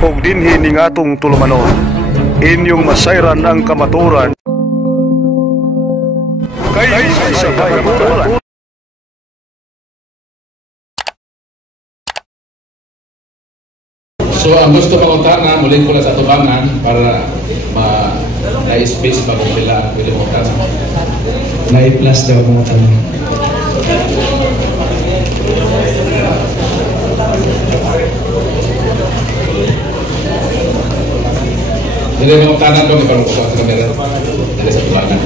ug dinhi ning atong tulumanon. Inyong masayran ang kamaturan kay sa kamaturan. So ang gusto pangutana, muli ko lang sa tubangan para na-space bago sila pwede pangutana. Na-plus daw pangutana. Jadi pangutana dong kalau ko sa kamera. Dari sa tubangan.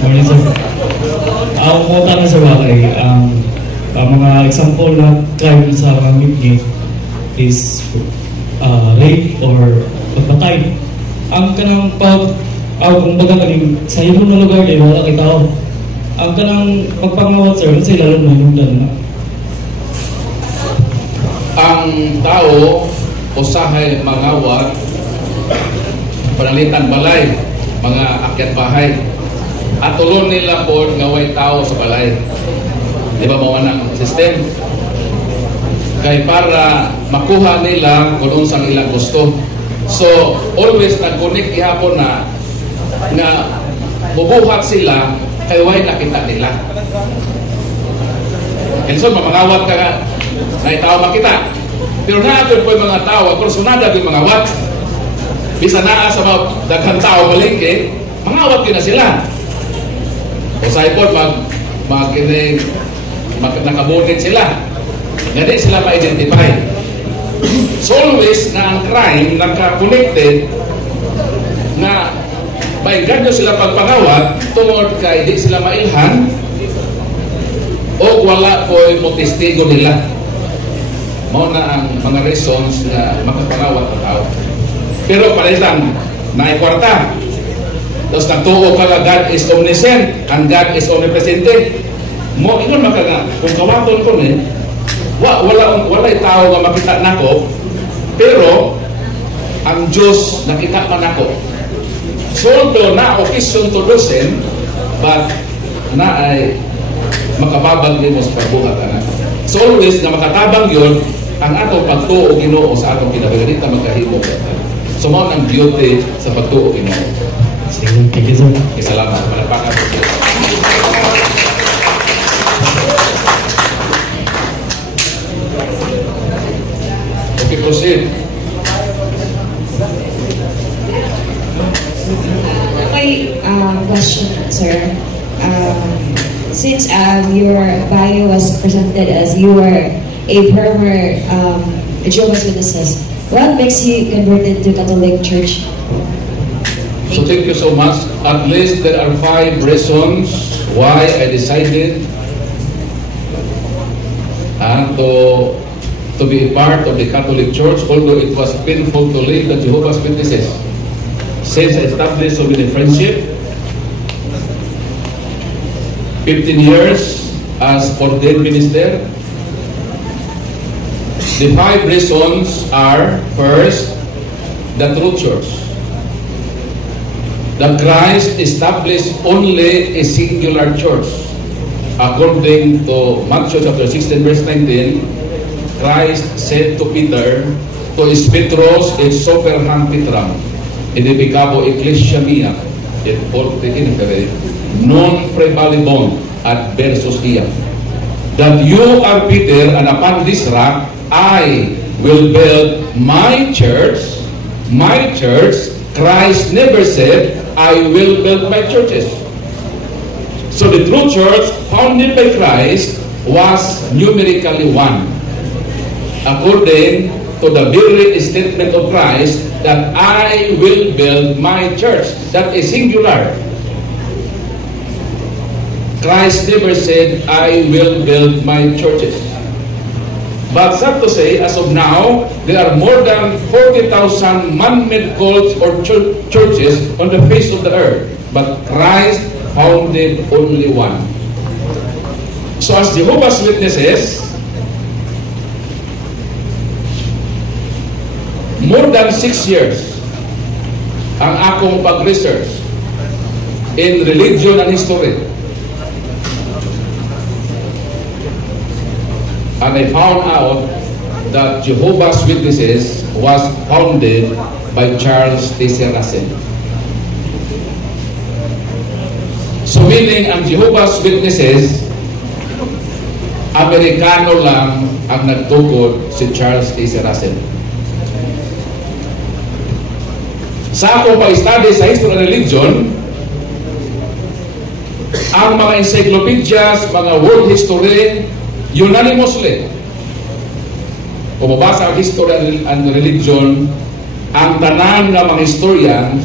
Morning sir. Ang pangutana sa bakay, mga example na crime sa Migni is rape or pagpatay. Ang kanang kung baga kaning sa ibang na lugar din wala kay tao. Ang kanang pagpangawat sir, kasi lalo na yung na. Ang tao usahay mangawat panalitan balay, mga akyat bahay. At tulon nila po ngaway tao sa balay. Di ba mawa ng system? Kaya para makuha nila kung unsang ilang gusto. So, always nag-connect ihapon na bubuhat sila kaya way nakita nila. And so, mamangawat ka nga na itaw makita. Pero naagod po yung mga tao, personada yung mga wat. Bisa naa sa mga daghang tao malingke, mangawat yun na sila. O sa ipon, nakabunit sila. Hindi sila ma-identify. So always na ang crime nagka-connected na may ganyo sila pagpangawat tungod kay di sila mailhan o wala po yung testigo nila. Mao na ang mga reasons na makapangawat ang tao. Pero pares lang, naikwarta. Tapos nagtuo ka na God is omniscient and God is omnipresent. Mo ingon makaga kung kawaton ko ni wala tao nga makita nako pero ang Diyos nakita man ako. So na occasion to listen but na ay makababag nimo sa pagbuhat ana. So always na makatabang yon ang atong pagtuo Ginoo sa atong kinabuhi magkahimo. So mao ang beauty sa pagtuo Ginoo. Thank you sir. Salamat. Palakpakan po sila. Okay, proceed. Okay, question, sir. Since your bio was presented as you are a former Jehovah's Witnesses, what makes you converted to Catholic Church? So thank you so much. At least there are 5 reasons why I decided to be a part of the Catholic Church, although it was painful to leave the Jehovah's Witnesses. Since I established so many friendship, 15 years as ordained minister, the 5 reasons are: first, the true church. That Christ established only a singular church. According to Matthew chapter 16 verse 19, Christ said to Peter, "To is Petros et soperham Petram, edibicabo ecclesia mia, et porte intere, non prevalibon adversus iam. That you are Peter, and upon this rock I will build my church." My church. Christ never said, "I will build my churches." So the true church founded by Christ was numerically 1. According to the very statement of Christ that I will build my church. That is singular. Christ never said, "I will build my churches." But sad to say, as of now, there are more than 40,000 man-made cults or churches on the face of the earth. But Christ founded only 1. So as Jehovah's Witnesses, more than 6 years ang akong pag-research in religion and history. and I found out that Jehovah's Witnesses was founded by Charles T.C. Russell. So meaning, ang Jehovah's Witnesses, Amerikano lang ang nagtukod si Charles T.C. Russell. Sa akong pag-study sa history of religion, ang mga encyclopedias, mga world history, unanimously, kung mabasa ang history and religion, ang tanan ng mga historian,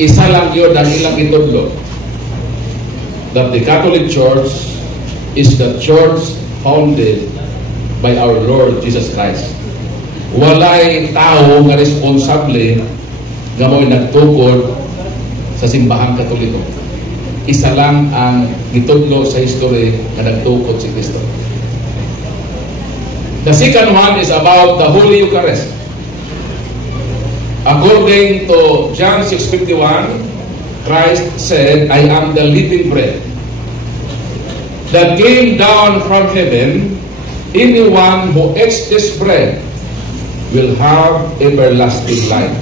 isa lang yun ang ilang itudlo. That the Catholic Church is the church founded by our Lord Jesus Christ. Walay tao nga responsable nga mo'y nagtukod sa simbahang Katoliko. Isa lang ang gitudlo sa history na nagtukod si Kristo. The second one is about the Holy Eucharist. According to John 6:51, Christ said, I am the living bread that came down from heaven. Anyone who eats this bread will have everlasting life.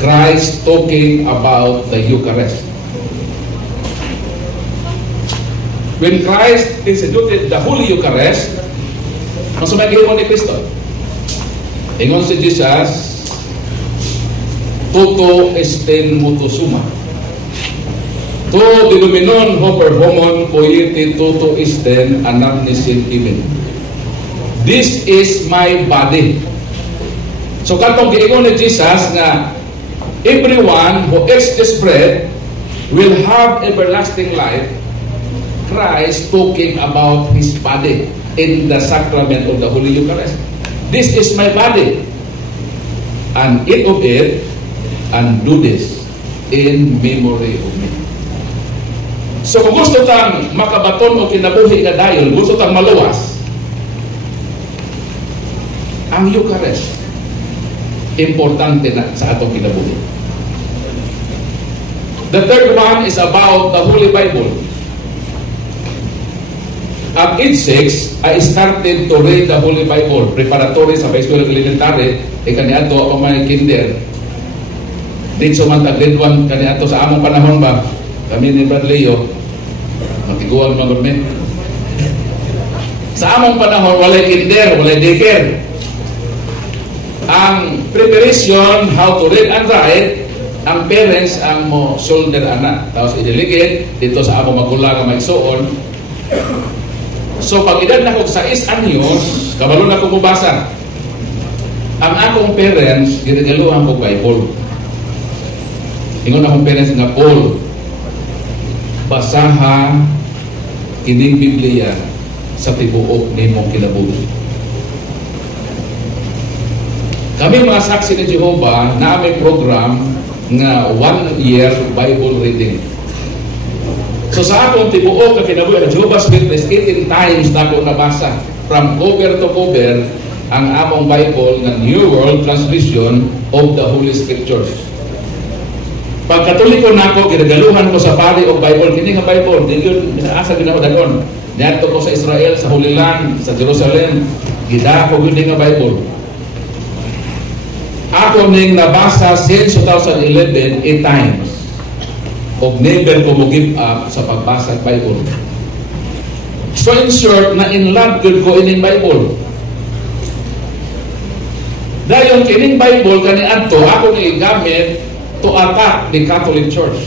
Christ talking about the Eucharist. When Christ instituted the Holy Eucharist, ang sumagay mo ni Kristo, ingon si Jesus, Toto esten mutu suma. To diluminon hoper homon koyiti toto esten anak nisin imin. This is my body. So katong giingon ni Jesus nga everyone who eats this bread will have everlasting life. Christ talking about His body in the sacrament of the Holy Eucharist. This is my body, and eat of it, and do this in memory of me. So kung gusto tang makabaton o kinabuhi nga dayon, gusto tang maluwas, ang Eucharist importante na sa atong kinabuhi. The third one is about the Holy Bible. At age 6, I started to read the Holy Bible. Preparatory sa high school elementary, kaniadto ako may kinder. Dito man grade 1 kaniadto sa among panahon ba, kami ni Brad Leo, magtiguan mga gurme. Sa among panahon, walay kinder, walay daycare. Ang preparation, how to read and write, ang parents ang mo shoulder anak. Tapos idiligid dito sa among magulang nga maigsuon. So pag edad na ko sa 6 anyos, kabalo na ko mubasa. Ang akong parents, ginagaluhan ko Bible. Ingon akong parents nga, Paul, basaha kining Biblia sa tibuok nimong kinabuhi. Kami mga saksi ni Jehovah na may program nga 1 year Bible reading. So sa akong tibuok na kinabuhi ng Jehovah's Witness, 18 times na ako nabasa from cover to cover ang among Bible ng New World Translation of the Holy Scriptures. Pag Katoliko na ako, ginagaluhan ko sa pari of Bible, kini nga Bible, di yun, asa din ako dagon. Niyato ko sa Israel, sa Holy Land, sa Jerusalem, gida ko yun nga Bible. Ako ning nabasa since 2011, 8 times. O never ko mo give up sa pagbasa ng Bible. So in short, na in love good ko ining Bible. Dahil kining Bible kaniadto ako ni gamit to attack the Catholic Church.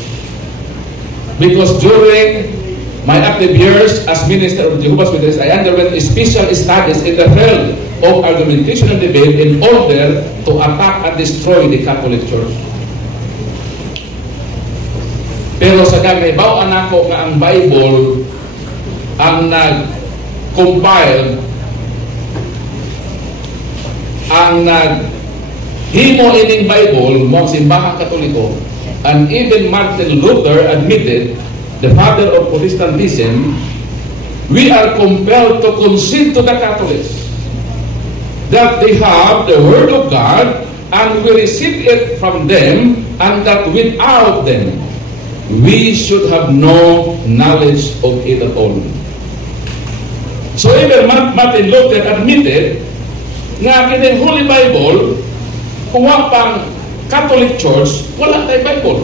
Because during my active years as minister of Jehovah's Witnesses, I underwent special studies in the field of argumentation and debate in order to attack and destroy the Catholic Church. Pero sa gagaybaw anako nga ang Bible ang nag-compile, ang naghimo ining Bible mo ang simbahang Katoliko, and even Martin Luther admitted, the father of Protestantism, we are compelled to concede to the Catholics that they have the Word of God and we receive it from them, and that without them we should have no knowledge of it at all. So even Martin Luther admitted nga kining Holy Bible, kung wa pang Catholic Church, wala tayong Bible.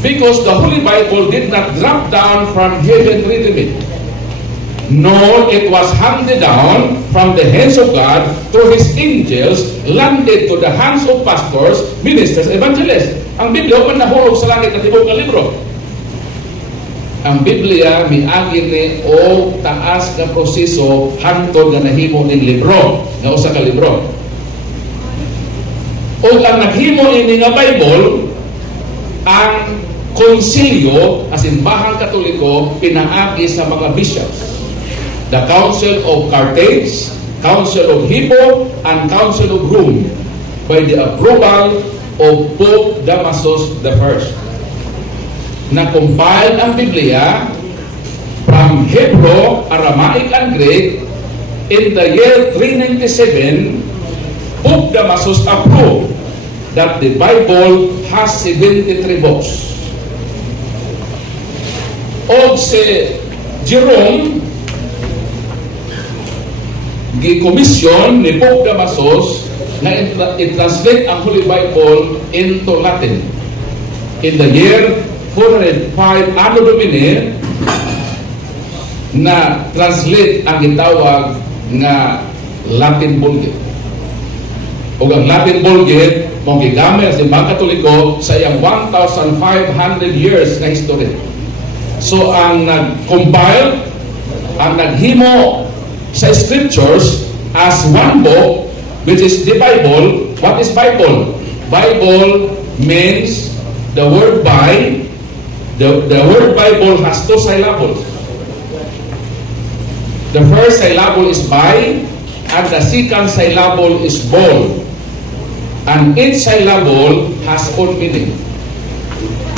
Because the Holy Bible did not drop down from heaven ready-made. Nor it was handed down from the hands of God through His angels, landed to the hands of pastors, ministers, evangelists. Ang Biblia, man nahulog sa langit at ibang na libro. Ang Biblia, miagi ni o taas na proseso hantod nga nahimo ng libro, nga usa ka libro. O ang naghimo ini nga Bible, ang konsilyo, as in Bahang Katoliko, pinaagi sa mga bishops. The Council of Carthage, Council of Hippo, and Council of Rome, by the approval of Pope Damasus I, na-compile ang Biblia from Hebrew, Aramaic, and Greek in the year 397. Pope Damasus approved that the Bible has 73 books. O si Jerome, gi-commission ni Pope Damasus na i-translate ang Holy Bible into Latin in the year 405 Anno Domini, na translate ang itawag nga Latin Vulgate. O ang Latin Vulgate mong gigamit sa mga Katoliko sa iyang 1,500 years na history. So ang nag-compile, ang naghimo sa scriptures as one book, which is the Bible. What is Bible? Bible means the word by. The word Bible has two syllables. The first syllable is by, and the second syllable is bol. And each syllable has own meaning.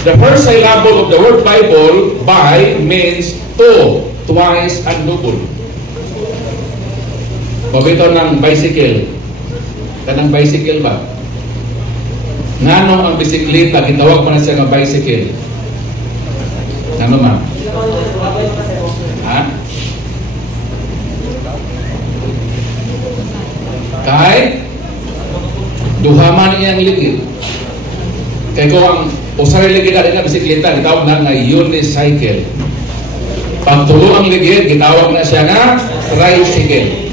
The first syllable of the word Bible, by, means two, twice, and double. Pabito ng bicycle. Kanang bicycle ba? Ngano ang bisikleta, gitawag pa na siya ng bicycle. Ngano man? Ha? Kahit duhaman iyang ligid. Kaya ko ang usari ligid na rin na bisikleta, gitawag na nga unicycle. Pag tulo ang ligid, gitawag na siya nga tricycle.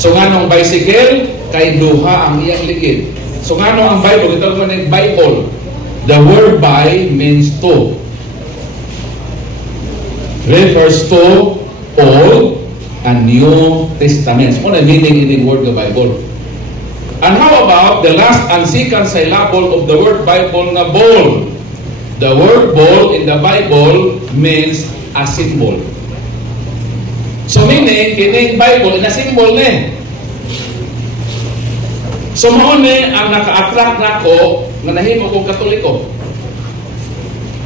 So nga nung bicycle, kay duha ang iyang ligid. So nga nung ang Bible, ito naman yung Bible. The word by means two. Refers to Old and New Testaments. Ano ang meaning in the word of the Bible? And how about the last and second syllable of the word Bible nga bol? The word bol in the Bible means a symbol. So meaning, kining Bible, ina symbol ni. So mauni ang naka-attract nako nga nahimo kong Katoliko.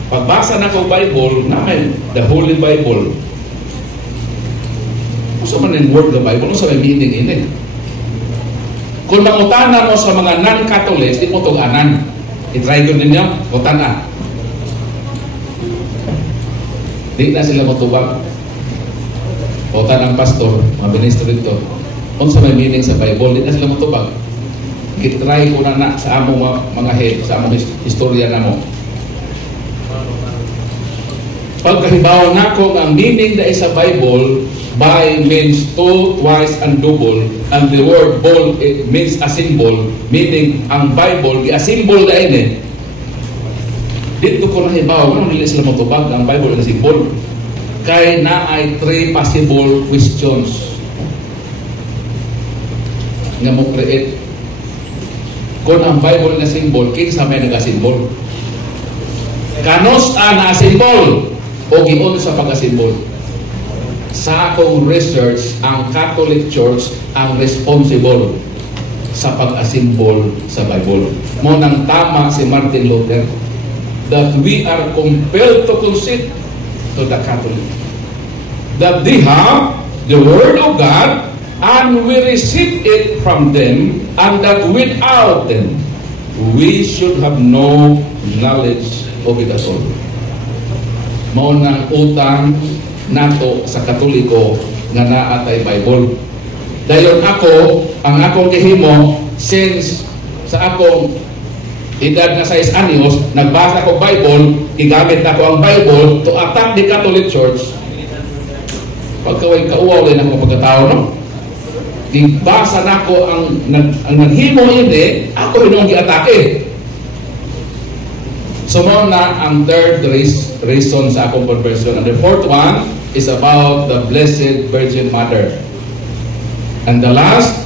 Pagbasa nako Bible, namin the Holy Bible. Usa man ang word the Bible, usa may meaning ini. Kung mangutana mo sa mga non-Catholics, di mo tug-anan. I-try ko ninyo, utana. Di na sila matubag. Utan ang pastor, mga ministro dito. Unsa may meaning sa Bible, di na sila matubag. Kitry ko na sa among mga head, sa among istorya na mo. Pagkahibaw na ko ang meaning na sa Bible, by means two, twice, and double, and the word bol means a symbol, meaning ang Bible, a symbol na ini. Dito ko nahibaw, ano nila sila matubag ang Bible na symbol? Kay na ay three possible questions nga mo create. Kung ang Bible na symbol, kinsa may nag-symbol? Kanos na symbol o giun sa pag-symbol? Sa akong research, ang Catholic Church ang responsible sa pag-symbol sa Bible. Mo nang tama si Martin Luther that we are compelled to concede to the Catholic that they have the Word of God and we receive it from them, and that without them we should have no knowledge of it at all. Mao nang utang nato sa Katoliko nga naa tay Bible. Dayon ang akong gihimo since sa akong edad na 6 anyos, nagbasa ko Bible, gigamit ako ang Bible to attack the Catholic Church. Pagkaway kauwaw din ako pagkatao, no? Gibasa na ko ang naghimo ini, ako inong gi-atake. So mo na ang third reason sa akong conversion. And the fourth one is about the Blessed Virgin Mother. And the last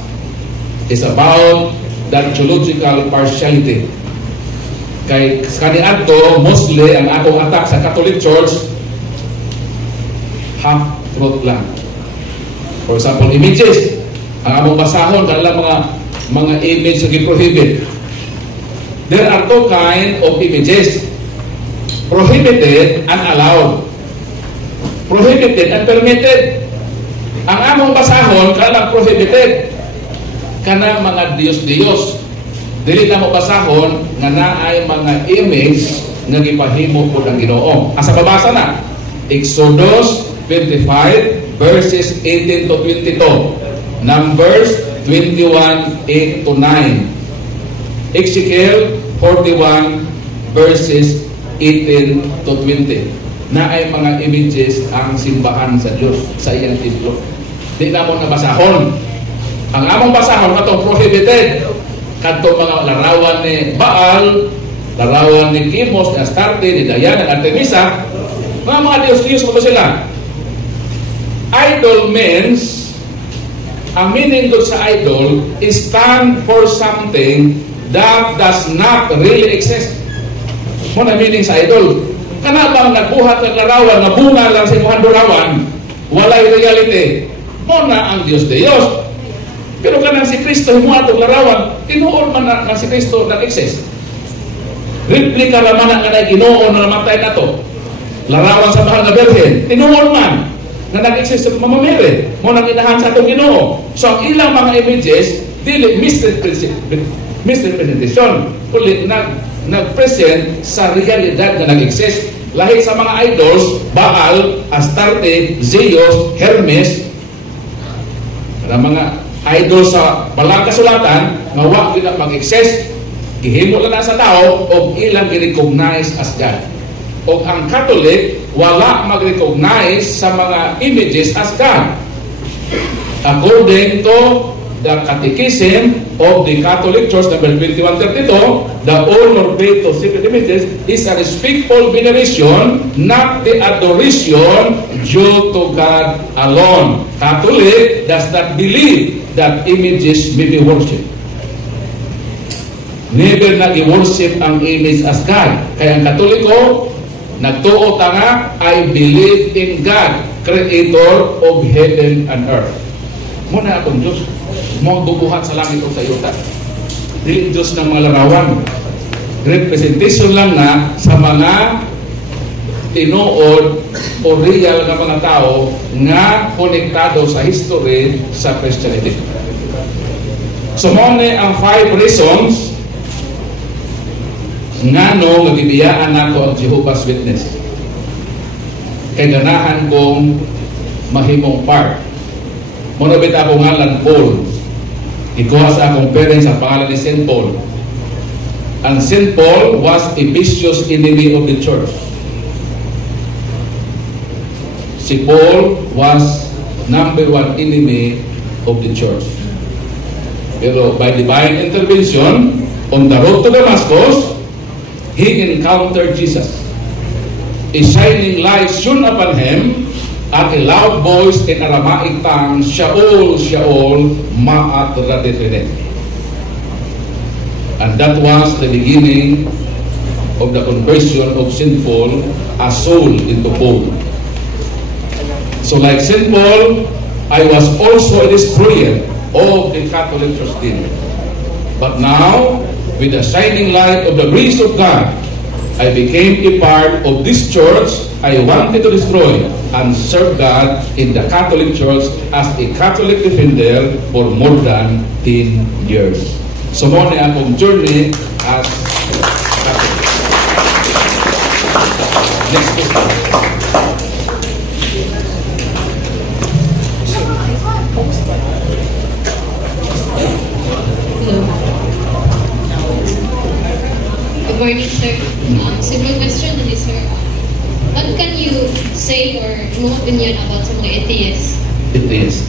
is about that theological partiality. Kay kaniadto mostly ang atong attack sa Catholic Church half truth lang. For example, images. Ang among basahon kanila mga image na gi-prohibit. There are two kinds of images. Prohibited and allowed. Prohibited and permitted. Ang among basahon kanila prohibited. Kana mga Diyos-Diyos. Dili na mo basahon nga naay mga image nga gipahimo po ng Ginoo. Asa babasa na? Exodus 25 verses 18 to 22. Numbers 21 8 to 9. Ezekiel 41 verses 18 to 20. Naay mga images ang simbahan sa Dios sa iyang templo. Di na mo nabasahon. Ang among basahon katong prohibited. Katong mga larawan ni Baal, larawan ni Kimos, ni Astarte, ni Diana, ni Artemisa, mga Diyos-Diyos mo sila. Idol means, ang meaning doon sa idol is stand for something that does not really exist. Mo na meaning sa idol. Kana bang nagbuhat ng larawan, nabunga lang sa imuhan larawan, walay reality. Mo na ang Diyos-Diyos. Pero kanang si Kristo himuha itong larawan, tinuon man na si Kristo nag-exist. Replika naman ang kanay Ginoo na namatay na to. Larawan sa mahal na Birhen, tinuon man na nag-exist sa mamamere. Mo nang inahan sa itong Ginoo. So ang ilang mga images, dili misrepresentation. Kulit nag-present sa realidad na nag-exist. Lahit sa mga idols, Baal, Astarte, Zeus, Hermes, na mga idol sa balang kasulatan nga wa gyud mag-exist, gihimo lang na sa tao o ilang gi-recognize as God. O ang Catholic wala mag-recognize sa mga images as God. According to the Catechism of the Catholic Church, number 2132, the honor paid to sacred images is a respectful veneration, not the adoration due to God alone. Catholic does not believe that images may be worshipped. Never nag-worship ang image as God. Kaya ang Katoliko, nagtuo ta nga, I believe in God, Creator of heaven and earth. Muna atong Diyos. Mo bubuhat sa langit o sa yuta. Dili Diyos ng mga larawan. Representation lang na sa mga tinuod o real na mga tao nga konektado sa history sa Christianity. So mo ang 5 reasons nga no nagibiyaan nako ang Jehovah's Witness. Kay ganahan kong mahimong part. Muna bit ako ngalan Paul. Ikuha sa akong parents ang pangalan ni St. Paul. And St. Paul was a vicious enemy of the church. Si Paul was number 1 enemy of the church. Pero by divine intervention, on the road to Damascus, he encountered Jesus. A shining light shone upon him, at a loud voice in Aramaic tongue, Shaul, Shaul, ma'at radetene. And that was the beginning of the conversion of St. Paul, a soul into Paul. So like St. Paul, I was also a destroyer of the Catholic Church then. But now, with the shining light of the grace of God, I became a part of this church I wanted to destroy and serve God in the Catholic Church as a Catholic defender for more than 10 years. So mo na akong journey as Catholic. Next question. simple question na sir. What can you say or no opinion about sa mga atheists? Atheist.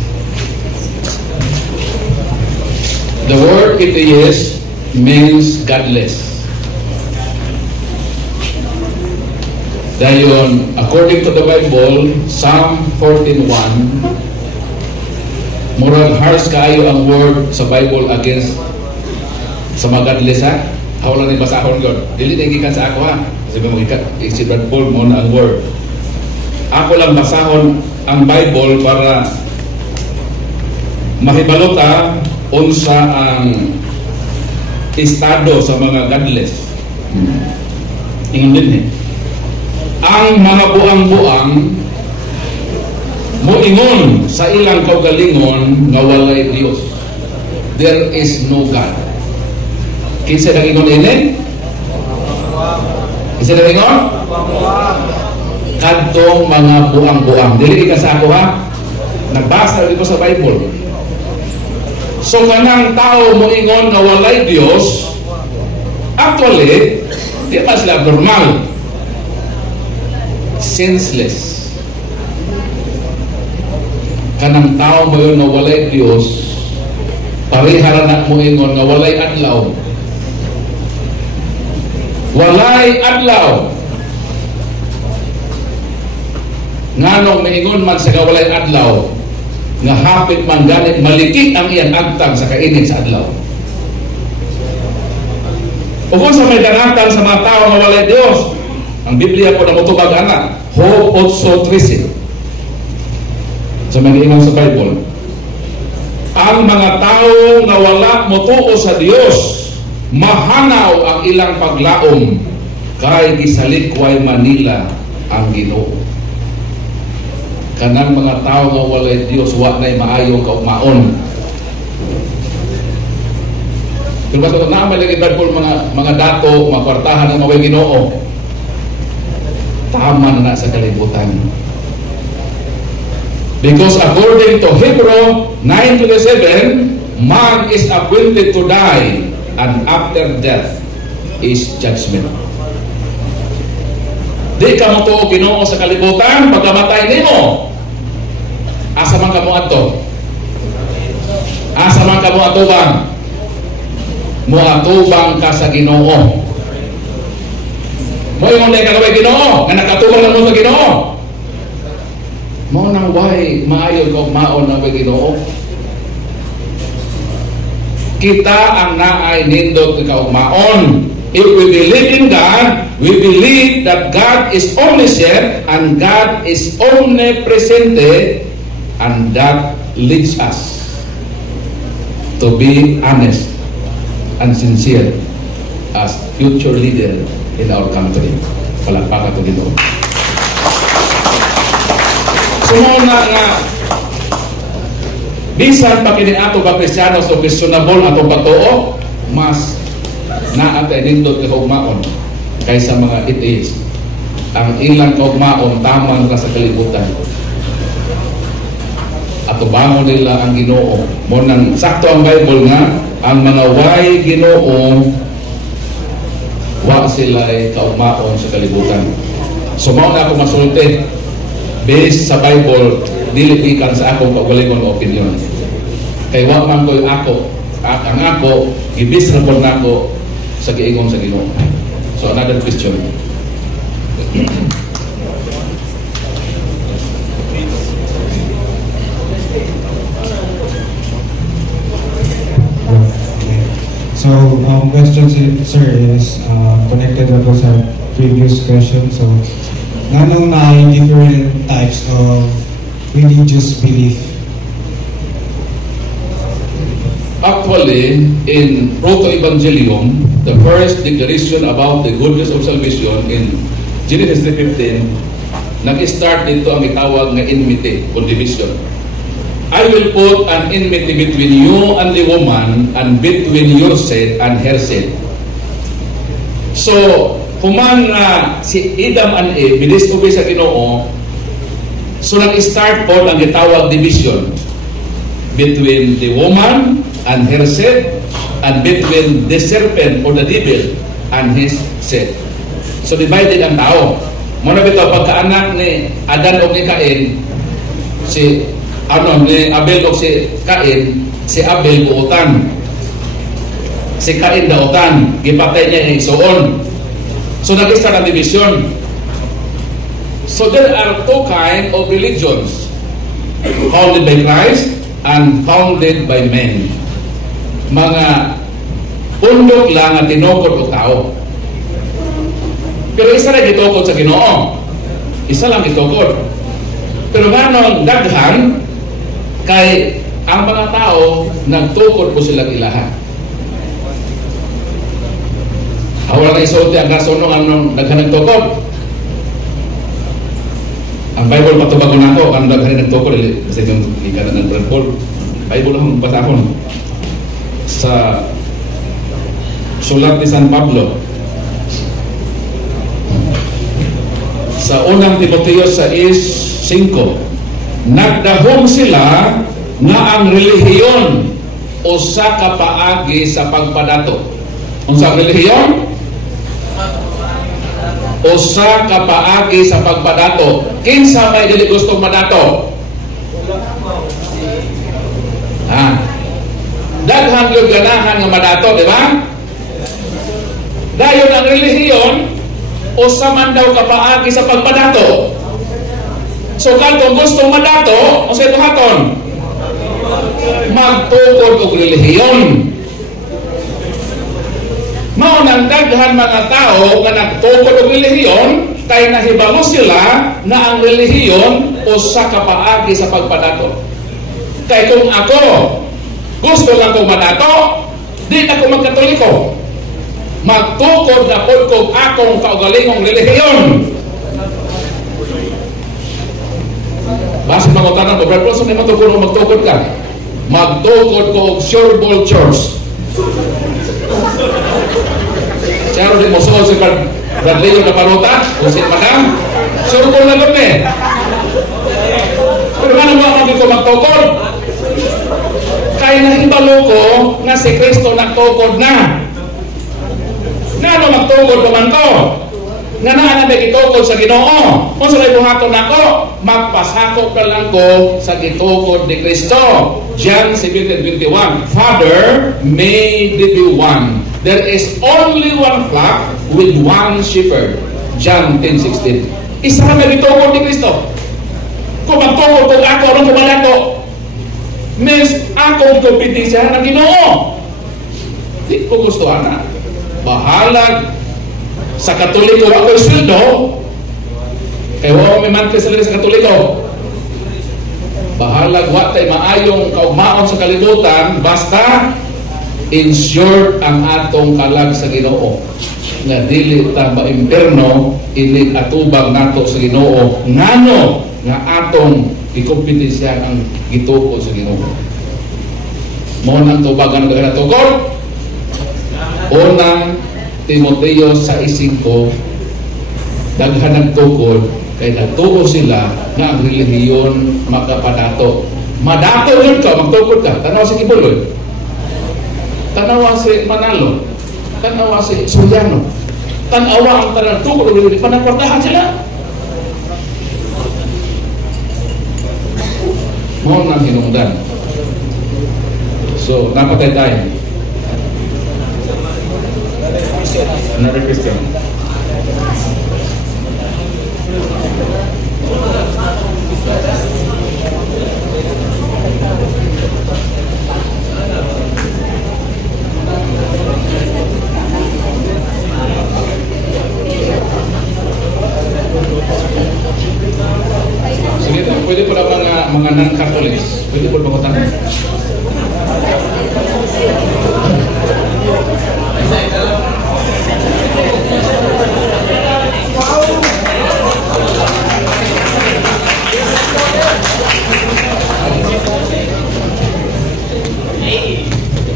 The word atheist means godless. Dayon, according to the Bible, Psalm 14:1, murag harsh kaayo ang word sa Bible against sa mga godless, ha? Ako lang ni basahon yun. Dili na igikan sa ako, ha? Sabi mo, si Brad Paul mo na ang word. Ako lang basahon ang Bible para mahibalota unsa ang estado sa mga godless. Ingon din eh. Ang mga buang-buang moingon sa ilang kaugalingon nga walay Dios. There is no God. Kinsa nang ingon ini? Kinsa nang ingon? Kadtong mga buang-buang. Dili ka sa ako, ha? Nagbasa dito sa Bible. So kanang tao moingon nga walay Dios, actually di pa sila normal. Senseless. Kanang tao mo yun na walay Diyos, parihara na mo ingon na walay adlaw. Walay adlaw. Nganong maingon man sa walay adlaw, nga hapit man ganit maliki ang iyang agtang sa kainit sa adlaw. O kung sa may danatan sa mga tao nga walay Diyos, ang Biblia po na mutubag anak, Job 8:13. Sa mag-iingon sa Bible, ang mga tao na wala motuo sa Dios, mahanaw ang ilang paglaom, kay gisalikway Manila ang Ginoo. Kanang mga tao nga walay Dios, wa nay maayo kaugmaon. Pero bato na malagi Bible mga dato, mga kwartahan ng mga Ginoo. Tama na sa kalibutan. Because according to Hebrew 9:27, man is appointed to die, and after death is judgment. Di ka mo to Ginoo sa kalibutan, pagkamatay nimo, asa man ka mo adto? Asa man ka mo atubang? Mo atubang ka sa Ginoo. Mo yung mga kalaway Ginoo, nga nakatubang lang mo sa Ginoo. Mo nang way maayo ko maon na way Ginoo. Kita ang naay nindot ka maon. If we believe in God, we believe that God is omniscient and God is omnipresent, and that leads us to be honest and sincere as future leader in our country. Palakpakan to Ginoo. Sunod na nga, bisan pa kini ato ka Kristiyano so questionable atong pagtuo, mas naatay nindot ka kaugmaon kaysa mga atheist. Ang ilang kaugmaon tama na sa kalibutan. Ato bangon nila ang Ginoo. Mo nang sakto ang Bible nga ang mga way Ginoo wa sila ay kaugmaon sa kalibutan. So mao na ako masulti based sa Bible, dili ikan sa akong kaugalingon o opinion. Kay wa man ko ang ako gibis ra pod nako sa giingon sa Ginoo. So another question. So, question sir is connected ako sa previous question. So, nanong na different types of religious belief? Actually, in Proto-Evangelium, the first declaration about the goodness of salvation in Genesis 3:15, nag-start dito ang itawag na enmity, o division. I will put an enmity between you and the woman, and between your seed and her seed. So, kuman na si Adam and Eve, bidisobey sa Ginoo, so nag-start po ang itawag division between the woman and her seed, and between the serpent or the devil and his seed. So divided ang tao. Muna bito pagkaanak ni Adan o ni Cain, ni Abel o si Cain, si Abel buutan. Si Cain dautan, gipatay niya ni Igsoon. So nag-start ang division. So there are two kinds of religions, founded by Christ and founded by men. Mga pundok lang at tinukod o tao. Pero isa lang gitukod sa Ginoo. Isa lang gitukod. Pero ganong daghan kay ang mga tao nagtukod po silang ilaha. Wala na isulti ang rason nung daghan nagtukod. Ang Bible patubagon ako ang daghan nagtukod kasi yung ikanan ng Brad Paul. Bible lang basahon sa sulat ni San Pablo sa unang Timoteo 6:5, nagdahom sila na ang relihiyon usa ka paagi sa pagpadato. Unsa ang relihiyon? Usa ka paagi sa pagpadato. Kinsa may dili gustong madato? Daghang yung ganahan nga madato, di ba? Dayon ang relihiyon usa man daw ka paagi sa pagpadato. So kadtong gustong madato, usa ito haton magtukod og relihiyon. Mao nang daghan mga tao nga nagtukod og relihiyon kay nahibalo sila na ang relihiyon usa ka paagi sa pagpadato. Kay kung ako gusto lang kong madato, di na ko magkatoliko. Magtukod na po kung akong kaugalingong relihiyon. Basta mga tanong ko, Brad Paul, may matukod o magtukod ka? Magtukod ko og Sureball Church. Siyaro din mo suod si Brad Leo na paruta, o si Madam, Sureball na lumi. Pero ano mo ako dito magtukod? Kaya nahibalo ko na si Kristo nagtukod na. Nga ano magtukod pa man to? Nga na may gitukod sa Ginoo. Kung sa buhaton nako, magpasakop na lang ko sa gitukod ni Kristo. John 17:21, Father, may they be one. There is only one flock with one shepherd. John 10:16. Isa ka may gitukod ni Kristo. Kung magtukod kung ako, anong kumalato? Means akong kompetensya ng Ginoo. Di ko gusto na. Bahalag sa Katoliko ako sweldo. Kaya wala may mantis sila sa Katoliko. Bahalag wa tay maayong kaugmaon sa kalibutan basta in short ang atong kalag sa Ginoo. Nga dili ta maimperno inig atubang nato sa Ginoo. Ngano nga atong ikompetensya ang gitukod sa Ginoo. Mo nang tubagan nga natukod. Unang Timoteo 6:5, daghan nagtukod kay nagtuo sila nga ang relihiyon makapadato. Madato yun ka, magtukod ka. Tanawa si Kibuloy, tanawa si Manalo, tanawa si Suyano, tanawa ang tanang tukod, panagportahan sila. Mo nang hinungdan. So, napatay tayo. Another question. Sige, pwede po lang mga non-Catholics. Pwede po magtanong.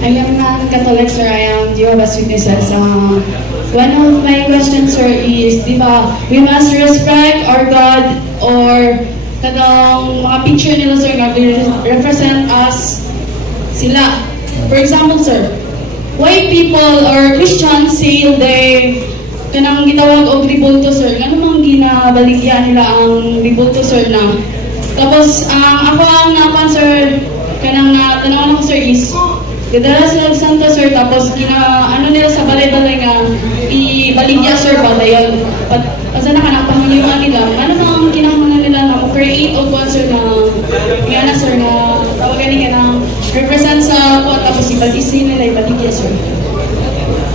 I am not Catholic, sir. I am Jehovah's Witnesses. One of my questions, sir, is, di ba, we must respect our God or kadang mga picture nila, sir, nga represent us sila. For example, sir, why people or Christians say they kanang gitawag og ribulto sir, nga namang ginabaligya nila ang ribulto sir na. Tapos ako ang napan sir, kanang tanawan ako sir is gadala sila sa Santo sir, tapos ano nila sa balay-balay nga ibaligya sir balayon. Asa na kanapahangayuan nila, ano namang kinahanglan nila na mo-create og one sir na sir na tawag gani kanang represent sa po, tapos ibalisin nila ibaligya sir.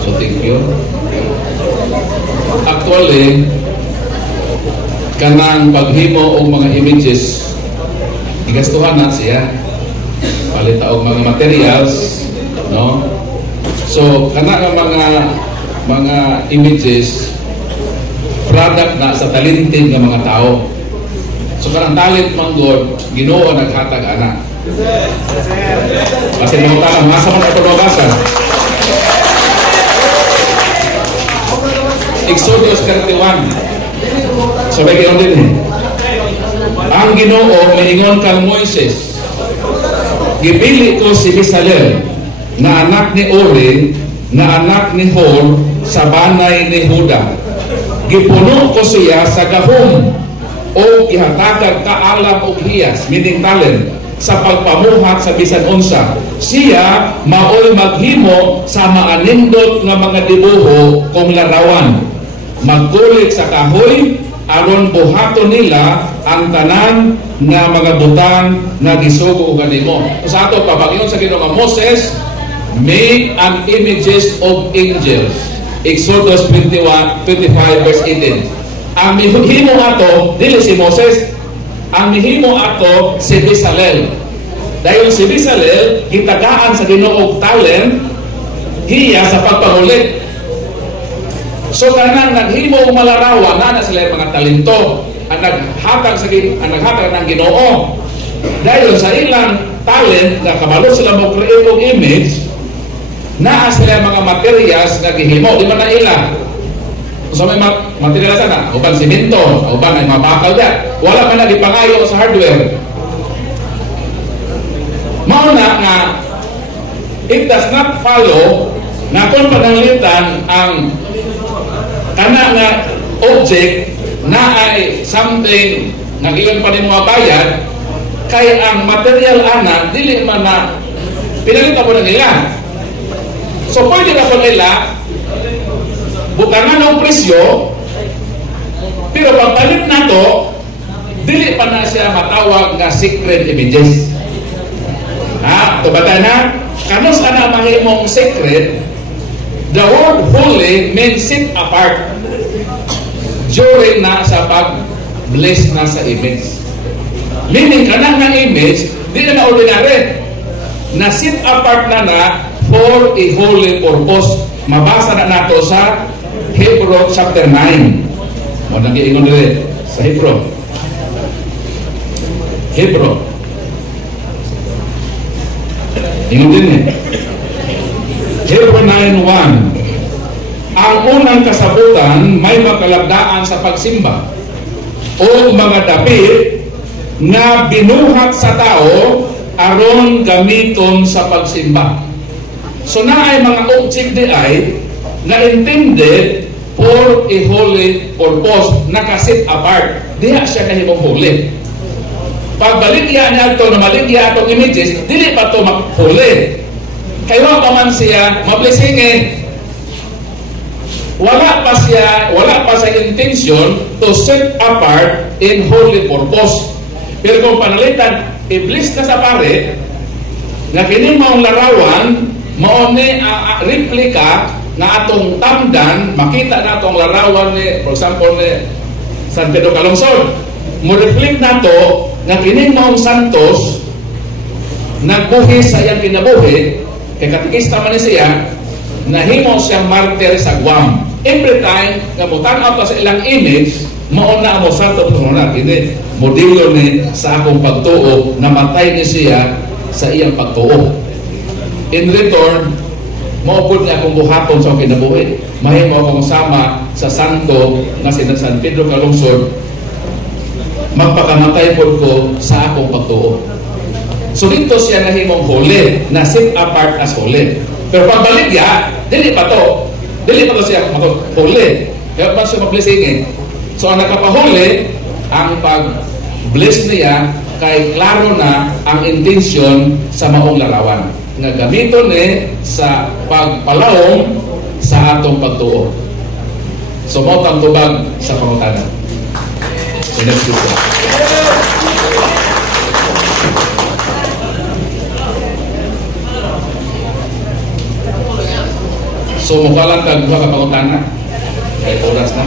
So thank you. Actually, kanang paghimo og mga images, igastuhan na siya. Palita og mga materials, no? So kana nga mga images product na sa talented nga mga tao. So kanang talent man God, Ginoo naghatag ana. Kasi mo ta masa man ato mabasa. Exodus 31. Sabi kayo din ang Ginoo maingon kang Moises, gipili ko si Bezalel na anak ni Uri, na anak ni Hur sa banay ni Huda. Gipuno ko siya sa gahom o gihatagag kaalam o hiyas, meaning talent, sa pagpamuhat sa bisan unsa. Siya maoy maghimo sa maanindot nga mga dibuho kung larawan, magkulit sa kahoy aron buhaton nila ang tanan nga mga butang nga gisugo kanimo. Sa ato pabagyon sa Ginoo nga Moses, make an images of angels. Exodus 25 verse 18. Ang mihimo ato dili si Moses, ang mihimo ato si Bezalel. Dahil si Bezalel gitagaan sa Ginoo og talent hiya sa pagpangulit. So kanang naghimo og malarawan na sila mga talento ang naghatag ng Ginoo. Dahil sa ilang talent na kabalo sila mo create og image, naa sila mga materials na gihimo, di man na ila. So may materials na, uban simento, uban ay mga bakal dyan. Wala man na ipangayo sa hardware. Mauna nga, it does not follow na kung pananglitan ang kana nga object na ay something nga giyon pa rin mga bayad, kay ang material ana dili man na pinalita po na nila. So pwede na po nila bukangan ng presyo, pero pagpalit na to, dili pa na siya matawag nga secret images. Tubatan na, kanos ka na mahimong secret, the word holy means set apart during na sa pag-bless na sa image. Meaning, kanang na image, di na ordinary, na set apart na for a holy purpose. Mabasa na nato sa Hebrew chapter 9. O, nag-iingon rin sa Hebrew. Ingon din Hebrew 9:1. Ang unang kasabutan may makalagdaan sa pagsimba o mga dapit nga binuhat sa tao aron gamiton sa pagsimba. So naay mga object di ay na intended for a holy purpose, nakasit apart. Diha siya kahimong holy. Pagbaligya niya ito, na maligya itong images, dili pa ito mag-holy. Kayo pa man siya mablessingin. Wala pa sa intention to set apart in holy purpose. Pero kung panalitan, i-bless na sa pare, na kini maong larawan, maone replika na atong tamdan, makita na atong larawan ni, for example, ni San Pedro Calungsod. Mo-reflect na to na kini maong santos nagbuhi sa iyang kinabuhi, kay katikista man siya, nahimo siyang martyr sa Guam. Every time nga mutan-aw sa ilang image, mauna mo santo na kini modelo ni sa akong pagtuo, namatay ni siya sa iyang pagtuo. In return, maupod niya akong buhaton sa kinabuhi. Mahimo akong sama sa santo nga si San Pedro Calungsod, magpakamatay po ko sa akong pagtuo. So dito siya nahimong holy, na set apart as holy. Pero pagbalik niya, dili pa to siya holy. Kaya pa siya mag-blessing eh. So ang nakapahuli, ang pag-bless niya, kay klaro na ang intensyon sa maong larawan. Nga gamiton sa pagpalawom sa atong pagtuo. So mo tang tubag sa pangutanan. So next question. So mukha lang kag duha ka pangutanan. Kay oras na.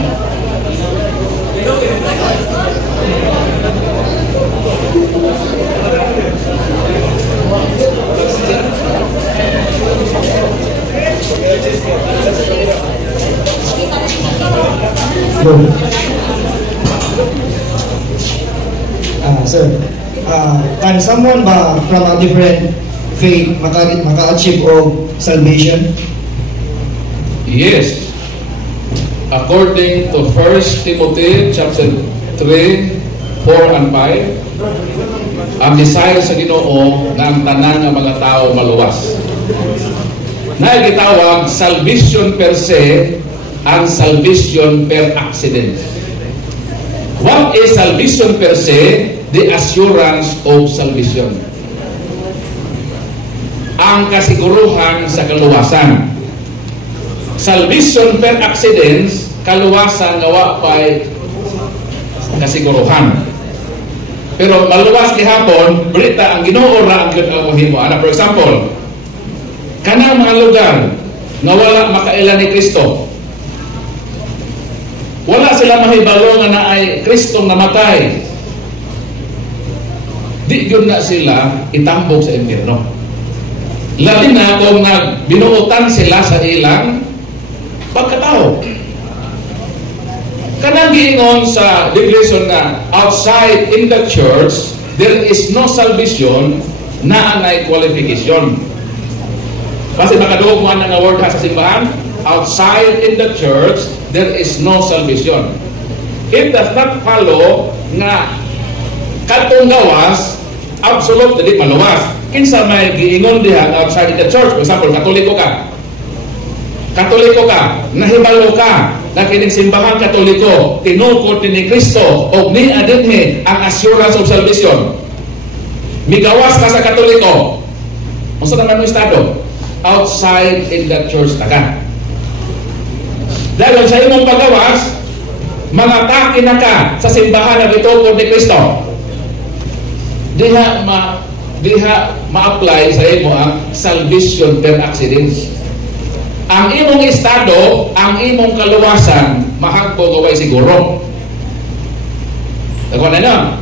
Sir, can someone ba from a different faith maka-achieve of salvation? Yes. According to 1 Timothy chapter 3, 4 and 5, ang desire sa Ginoo na ang tanan ng mga tao maluwas. Na gitawag salvation per se and salvation per accident. What is salvation per se? The assurance of salvation. Ang kasiguruhan sa kaluwasan. Salvation per accidents, kaluwasan gawa pa'y kasiguruhan. Pero maluwas gihapon, berita ang Ginoo ra ang ginabuhin mo. For example, kanang mga lugar nga wala makailan ni Kristo. Wala sila mahibalo nga na ay Kristong namatay. Di yun na sila itambog sa impyerno. Labi na kung nagbinuotan sila sa ilang pagkatao. Kanang giingon sa declaration na outside in the church, there is no salvation na anay qualification. Kasi makaduog mo ang word ha sa simbahan, outside in the church, there is no salvation. It does not follow nga katong gawas, absolute dili maluwas. Kinsa may giingon diha outside the church, for example, Katoliko ka. Katoliko ka, nahibalo ka, na kining simbahan Katoliko, tinukod ni Kristo, o ni adinhe ang assurance of salvation. Migawas ka sa Katoliko. Unsa naman mo estado? Outside in the church taka. Dahil sa imong paggawas, mangatake na ka sa simbahan na gitukod ni Kristo. Diha ma-apply sa imo ang salvation per accidents. Ang imong estado, ang imong kaluwasan, mahagpo gaway siguro. Dagwan na.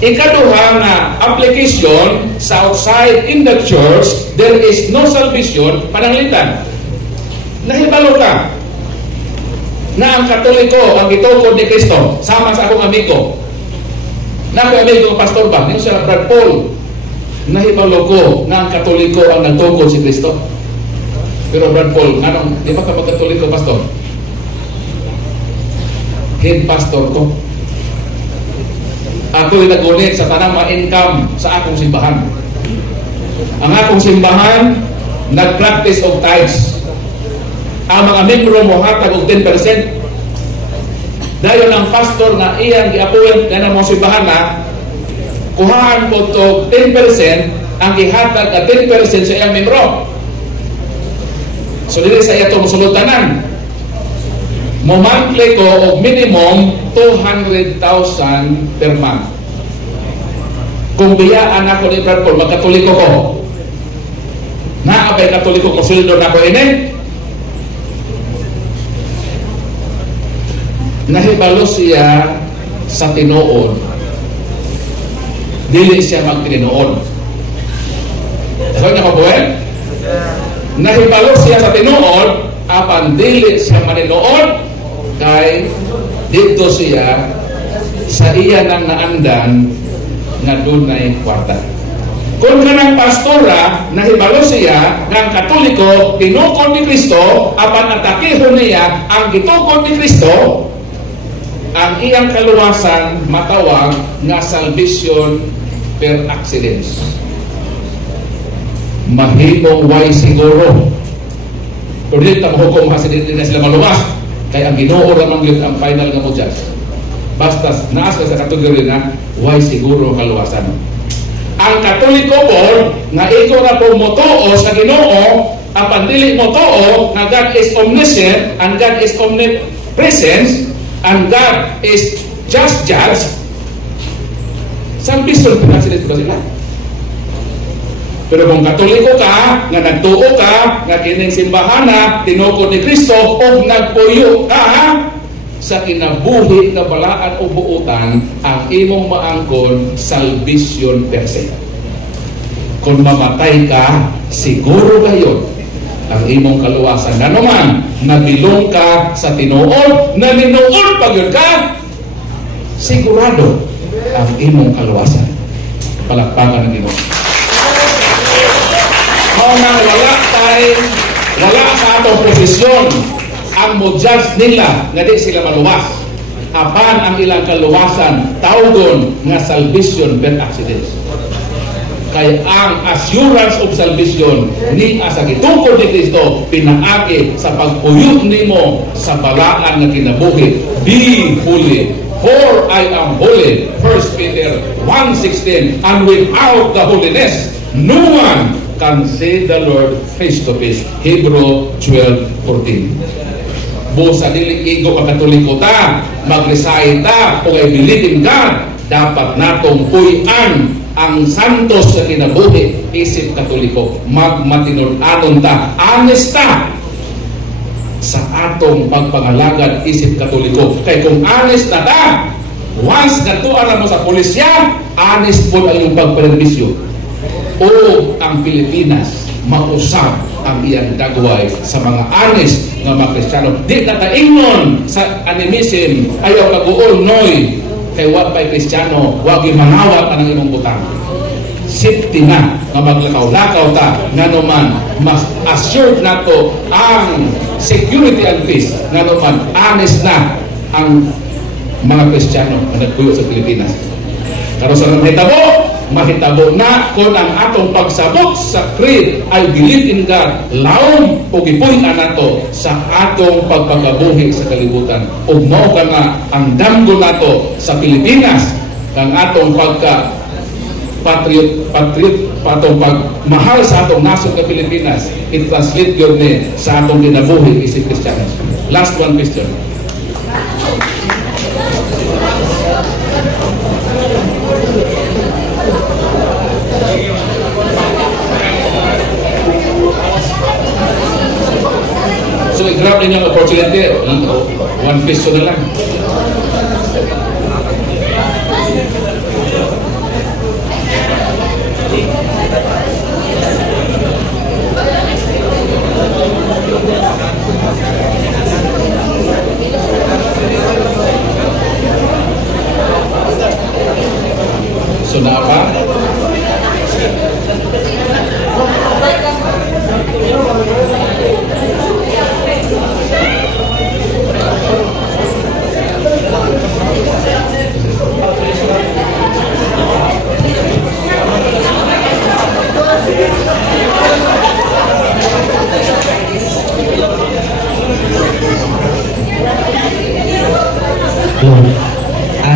Ikaduha nga application sa outside in the church, there is no salvation, pananglitan. Nahibalo ka na ang Katoliko ang gitukod ni Kristo, sama sa akong amigo. Na ako amigo pastor ba? Niyo siya Brad Paul. Nahibalo ko na ang Katoliko ang nagtukod si Kristo. Pero Brad Paul, anong, di ba ka mag-Katoliko pastor? Head pastor ko. Ako'y nagunit sa tanang ma-income sa akong simbahan. Ang akong simbahan, nag-practice of tithes. Ang mga membro mo hatag og 10%. Dayon ang pastor nga iyang gi-appoint na mga simbahan na kuhaan ko to 10% ang gihatag na 10% sa iyang membro. So dili sa iya to musulutanan. Mo monthly ko og minimum 200,000 per month. Kung biyaan ako ni Brad Paul, magkatoliko ko. Naabay katoliko ko sildo na ko ini. Nahibalo siya sa tinuod. Dili siya magtinuod. So na mabuhay? Nahibalo siya sa tinuod, apan dili siya maninuod, kay dito siya sa iya nang naandan nga dunay kwarta. Kung kanang pastora, nahibalo siya nga ang Katoliko tinukod ni Kristo, apan atakihon niya ang gitukod ni Kristo, ang iyang kaluwasan matawag nga salvation per accidents. Mahimong way siguro. Pero dito mahukom accident na sila maluwas. Kaya ang Ginoo ramang yun ang final nga mo judge. Basta naas ka sa kategory na why siguro ang kaluwasan. Ang Katoliko board nga ikaw na po motuo sa Ginoo, apan dili motuo nga God is omniscient and God is omnipresent and God is just judge. Salvation pinasilit ba sila? Pero kung Katoliko ka, nga nagtuo ka, nga kining simbahana, tinukod ni Kristo, o nagpuyo ka sa kinabuhi na balaan o buutan, ang imong maangkon, salvation per se. Kung mamatay ka, siguro gayon ang imong kaluwasan. Nga naman, nabilong ka sa tinuod, na ninuod pag yun ka, sigurado ang imong kaluwasan. Palakpakan ng Ginoo. Nang wala sa atong posisyon ang mo-judge nila nga di sila maluwas. Apan ang ilang kaluwasan tawgon nga salvation per accident. Kaya ang assurance of salvation ni asa gitukod ni Kristo pinaagi sa pagpuyot nimo sa balaan nga kinabuhi. Be holy, for I am holy. 1 Peter 1:16. And without the holiness, no one can see the Lord face to face. Hebrew 12:14. Busa dili igo ang Katoliko ta, mag-recite ta, kung ay believe in God, dapat natong puy-an ang santos sa kinabuhi, isip Katoliko. Magmatinud-anon ta, honest ta sa atong pagpangalagad, isip Katoliko. Kaya kung honest na ta, once natuara mo sa pulisya, honest po ang iyong pagpermisyo. O ang Pilipinas mausap ang iyang dagway sa mga honest nga mga Kristiyano. Di nataingon sa animism, ayaw kaguol noy kay wag pa'y Kristiyano, wag imanawa ka ng imong butang. Safety na nga maglakaw-lakaw ta, nga naman mas assured na to ang security and peace, nga naman honest na ang mga Kristiyano na nagpuyo sa Pilipinas. Karon sa mahitabo na kung ang atong pagsabot sa creed ay believe in God, laom o gipuy-an nato sa atong pagpagabuhi sa kalibutan. Ug mao ka na ang damgo nato sa Pilipinas, ang atong pagka patriot patong pagmahal sa atong nasod nga Pilipinas. I-translate yun sa atong kinabuhi isip Kristiyano. Last one question. So, i-grab din yung opportunity. One piso na lang. So, na pa?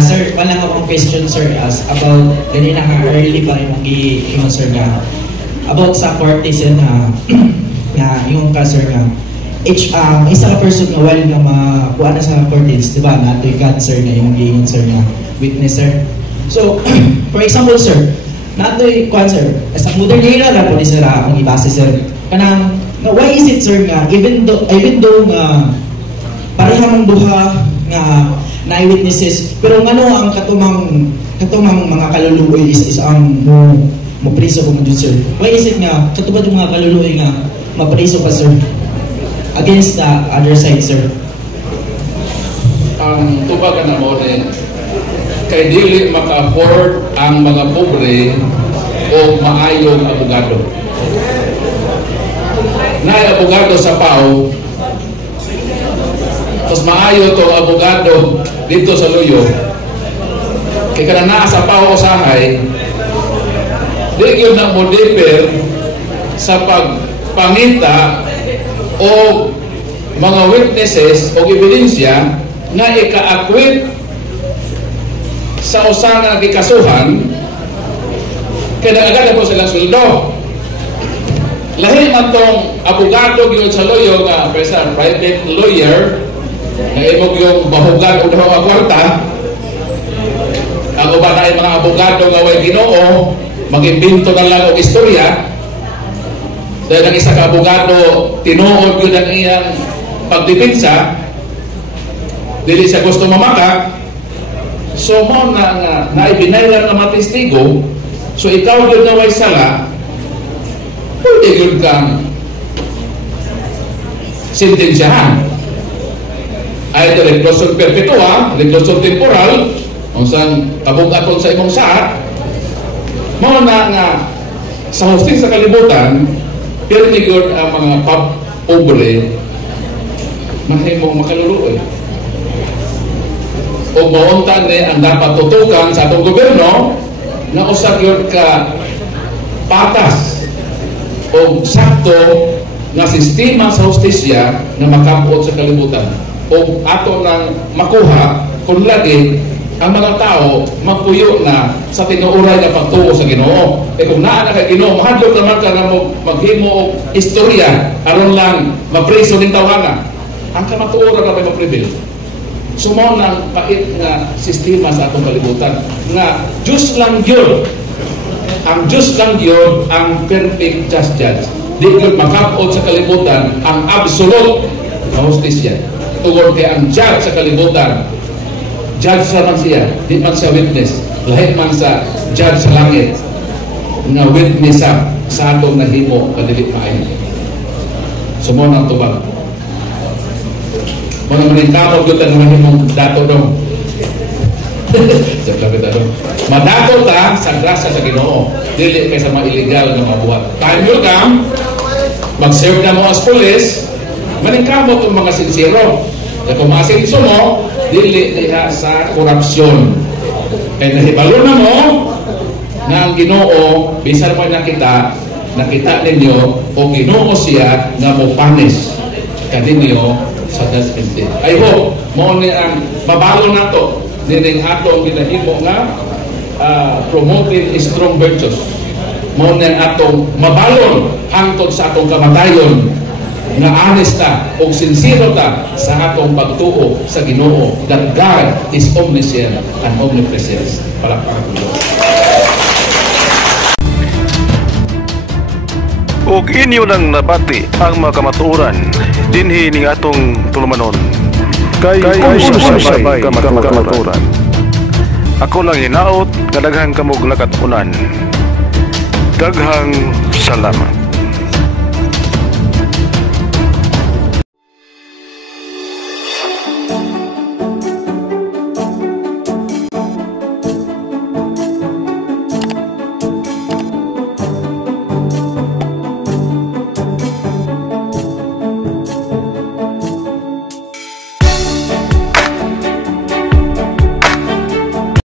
Sir, wala akong question, sir, as about ganina ka early pa yung gi-ingon, sir, nga about sa courtesan nga yung ka, sir, nga isa ka person nga wala nga makuha na sa courtesans, di ba? Nato yung cancer na yung gi-ingon, sir, nga witness, sir. So, for example, sir, nato yung cancer, sa modern era na po ni sir, akong ibase, sir, kanang, why is it, sir, nga even though nga parehang duha nga na eyewitnesses, pero ngano ang katumang mga kaluluoy is ang mo preso ko mo, sir. Why is it nga katubad yung mga kaluluoy nga mapreso pa, sir, against the other side, sir? Ang tubagan na mo rin, kay dili maka-afford ang mga pobre o maayong abogado. Na abogado sa PAO, tapos maayo itong abogado dito sa Luyo, kaya ka na naa sa PAO usahay, di yun na mo-defer sa pagpangita o mga witnesses o ebidensya nga ika-acquit sa usa nga gikasuhan, kaya agad po silang sweldo. Lahi man tong abogado gyud sa lawyer nga private lawyer na imong yung bahugan o daw kwarta. Ang uban ay mga abogado nga way Ginoo mag-imbento na lang og istorya. Dahil ang isa ka abogado tinuod gyud ang iyang pagdipinsa, dili siya gusto mamaka. So mo na naibinayran nga matestigo, so ikaw gyud na way sala, pwede yun kang sentensyahan. Either reclusion perpetua, reclusion temporal, kung saan kabugaton sa imong saat, mo na nga sa hosting sa kalibutan, pero yun ang mga pobre, mahimong makaluluoy. O mauntan ang dapat tutukan sa atong gobyerno na usag yun ka patas o sakto na sistema sa hustisya na makabuot sa kalibutan o ato nang makuha kung lagi ang mga tao magpuyo na sa tinuuray na pagtuo sa Ginoo. Kung naa na kay Ginoo, mahadlok naman ka na maghimo og istorya aron lang mapriso ning tawana. Ang kamatuoran na may mapribil. Sumaw ng pait nga sistema sa atong kalibutan nga Diyos lang yun. Ang Diyos lang yun ang perfect just judge. Di yun makapot sa kalibutan ang absolute na hustisya. Tungkol kay ang judge sa kalibutan, judge naman siya, di man siya witness. Lahat man sa judge sa langit nga witness sa atong nahimo kadilit maayon. Sumaw ng tubag. Mga maningkamot yun ang mahimong dato dong. Madato ta sa grasya sa Ginoo, dili kay sa mga illegal na mabuhat. Time will come, mag-serve na mo as police, maningkamot ang mga sincero. Kaya kung masinso mo, dili diha sa korupsyon. Kaya nahibalo na mo na ang Ginoo, bisan mo nakita ninyo o Ginoo siya nga mo punish kadinyo sa judgment day. I hope mo ni ang mabalo na to nining ato ang ginahimo nga promoting strong virtues. Mo ni atong mabalon hangtod sa atong kamatayon nga honesta o sincero ta sa atong pagtuo sa Ginoo that God is omniscient and omnipresent. Palakpakan ko. Ug inyo nang nabati ang mga kamatuoran dinhi ning atong tulumanon. Kay sabay kamatuoran. Ako lang hinaot nga daghang kamog lakatunan. Daghang salamat.